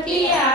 Yeah.